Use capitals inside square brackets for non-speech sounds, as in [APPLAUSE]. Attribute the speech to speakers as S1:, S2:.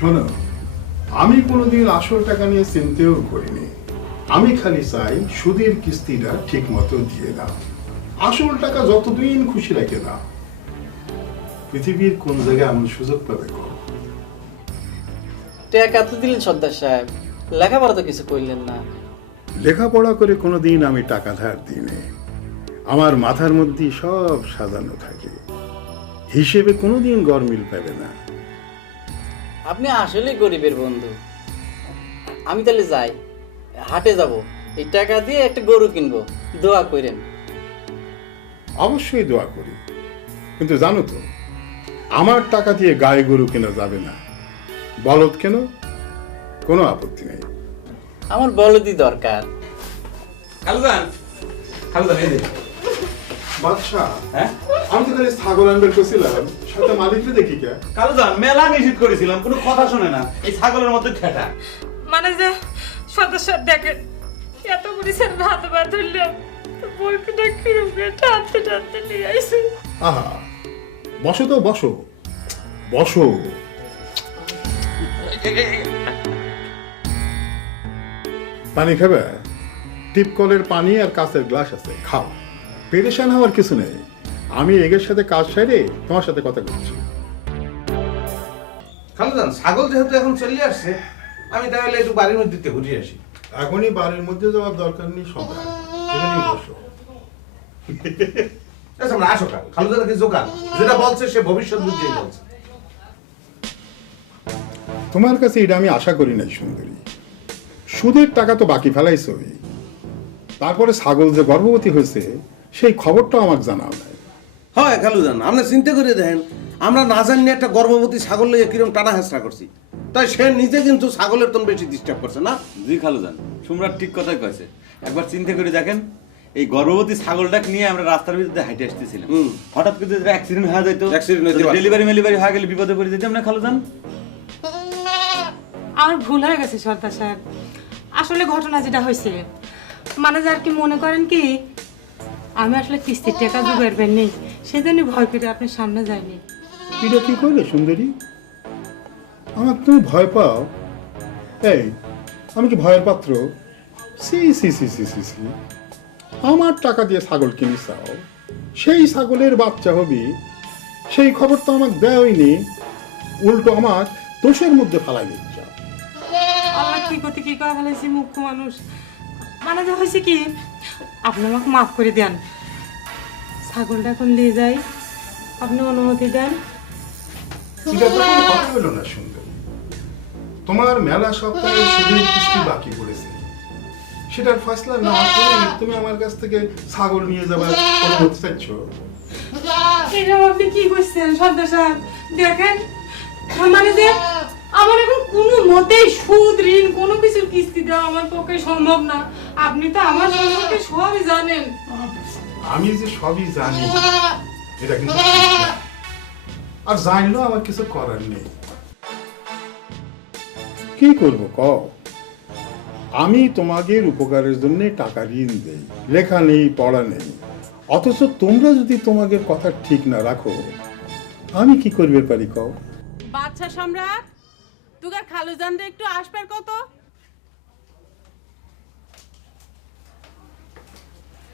S1: শোনো আমি কোনোদিন আসল টাকা নিয়ে চিনতেও করিনি। আমি খালি চাই সুদের কিস্তিটা ঠিক মতো দিয়ে দাও। আসল টাকা যতদিন খুশি রেখে দাও। পৃথিবীর কোন জায়গায় এমন সুযোগ পাবে
S2: টাকা তো দিলেন সর্দার সাহেব। লেখাপড়া তো কিছু করলেন না।
S1: লেখাপড়া করে কোনোদিন আমি টাকা ধার দিইনি। আমার মাথার মধ্যে সব সাজানো থাকে। হিসেবে কোনোদিন গরমিল পাবে না।
S2: আপনি আসলেই গরিবের বন্ধু। আমি তাহলে যাই। হাটে যাব। এই টাকা দিয়ে একটা গরু কিনবো। দোয়া করেন।
S1: অবশ্যই দোয়া করি। কিন্তু জানো তো আমার টাকা দিয়ে গায়ে গরু কেনা যাবে না। বলদ কেন? কোনো আপত্তি নেই।
S2: আমার বলদই দরকার।
S3: খালুদান খালুদান এই
S1: বাদশাহ
S3: হ্যাঁ?
S1: আমি তো ছাগল আনবার করছিলাম সাথে মালিককে দেখি কে?
S3: কালুদান মেলা নিষেধ করেছিলাম কোনো কথা শোনে না। এই ছাগলের মধ্যে ঠেটা।
S4: মানে যে সদস্য দেখেন এত পুলিশের হাত পা ধরলাম বইটা কিরম টানতে টানতে নিয়ে আইসি।
S1: আহা বসো তো বসো। বসো। পানি খাবে? টিপ কলের পানি আর কাঁচের গ্লাস আছে খাও। পেরেশান হওয়ার কিছু নেই। আমি এগের সাথে কাজ সাইরে তোমার সাথে কথা বলছি।
S5: খালুদান ছাগল যেহেতু এখন চলে আসছে আমি তাহলে একটু বাড়ির মধ্যে ঘুরিয়ে আসি।
S1: এখনই বাড়ির মধ্যে যাওয়ার দরকার নেই সবাই এখানেই বসো। [LAUGHS]
S5: আচ্ছা আমরা আসো কাল। খালুদান কি জোকান যেটা বলছে সে ভবিষ্যৎ বুঝিয়ে বলছে।
S1: তোমার কাছে এটা আমি আশা করি নাই সুন্দরী। সুদের টাকা তো বাকি ফেলাইছই। তারপরে ছাগল যে গর্ভবতী হয়েছে সেই খবরটা আমাকে জানাও নাই।
S5: হয় খালুদান আপনি চিন্তা করে দেখেন আমরা না জানি একটা গর্ভবতী ছাগল লইয়ে কিরম টানা হেঁচড়া করছি। তাই সে নিজে কিন্তু ছাগলের তন বেশি ডিস্টার্ব করছে না?
S3: জি খালুদান সম্রাট ঠিক কথাই কয়েছে একবার চিন্তা করে দেখেন এই গর্ভবতী ছাগলটাকে নিয়ে আমরা রাস্তার ভিতরে হাইটে আসতেছিলাম। হঠাৎ করে যদি অ্যাক্সিডেন্ট হয়ে যেত। ডেলিভারি মেলিভারি হয়ে গেলে বিপদে পড়ে যেতাম না খালুদান
S4: আমার ভুল হয়ে গেছে সর্দার সাহেব। আসলে ঘটনা যেটা হয়েছে মানে যে আর কি মনে করেন কি আমি আসলে কিস্তির টাকা জোগাড়বেন নেই। সেজন্য ভয় পেতে আপনার সামনে যাইনি।
S1: এটা কি করলে সুন্দরী? আমার তুমি ভয় পাও। এই আমি কি ভয়ের পাত্র? সি সি সি সি সি সি। আমার টাকা দিয়ে ছাগল কিনে চাও। সেই ছাগলের বাচ্চা হবি। সেই খবর তো আমাকে দেওয়নি উল্টো আমার দোষের মধ্যে ফালাই দিচ্ছ
S4: আল্লাহ কি করতে কি করা ফেলেছি মুখ্য মানুষ। মানে যে হয়েছে কি? আপনি আমাকে মাফ করে দেন। ছাগলটা এখন নিয়ে যাই। আপনি অনুমতি দেন।
S1: এটা তো কোনো কথা হলো না সুন্দর তোমার মেলা সপ্তাহে সুদের কিস্তি বাকি পড়েছে। সেটার ফয়সলা না করে তুমি আমার কাছ থেকে ছাগল নিয়ে যাবার অনুমতি চাইছ?
S4: এরকম আপনি কি করছেন সর্দার সাহেব? দেখেন মানে যে আমার এখন কোনো মতেই সুদ ঋণ কোনো কিছুর কিস্তি দেওয়া আমার পক্ষে সম্ভব না। আপনি তো আমার সম্পর্কে সবই জানেন।
S1: আমি যে সবই জানি এটা কিন্তু আর জানলেও আমার কিছু করার নেই। কি করব ক আমি তোমাদের উপকারের জন্য টাকা ঋণ দেই লেখা নেই পড়া নেই। অথচ তোমরা যদি তোমাদের কথা ঠিক না রাখো আমি কি করবে পারি কও?
S6: বাচ্চা সম্রাট তুগার খালু জানতে একটু আসবার কত?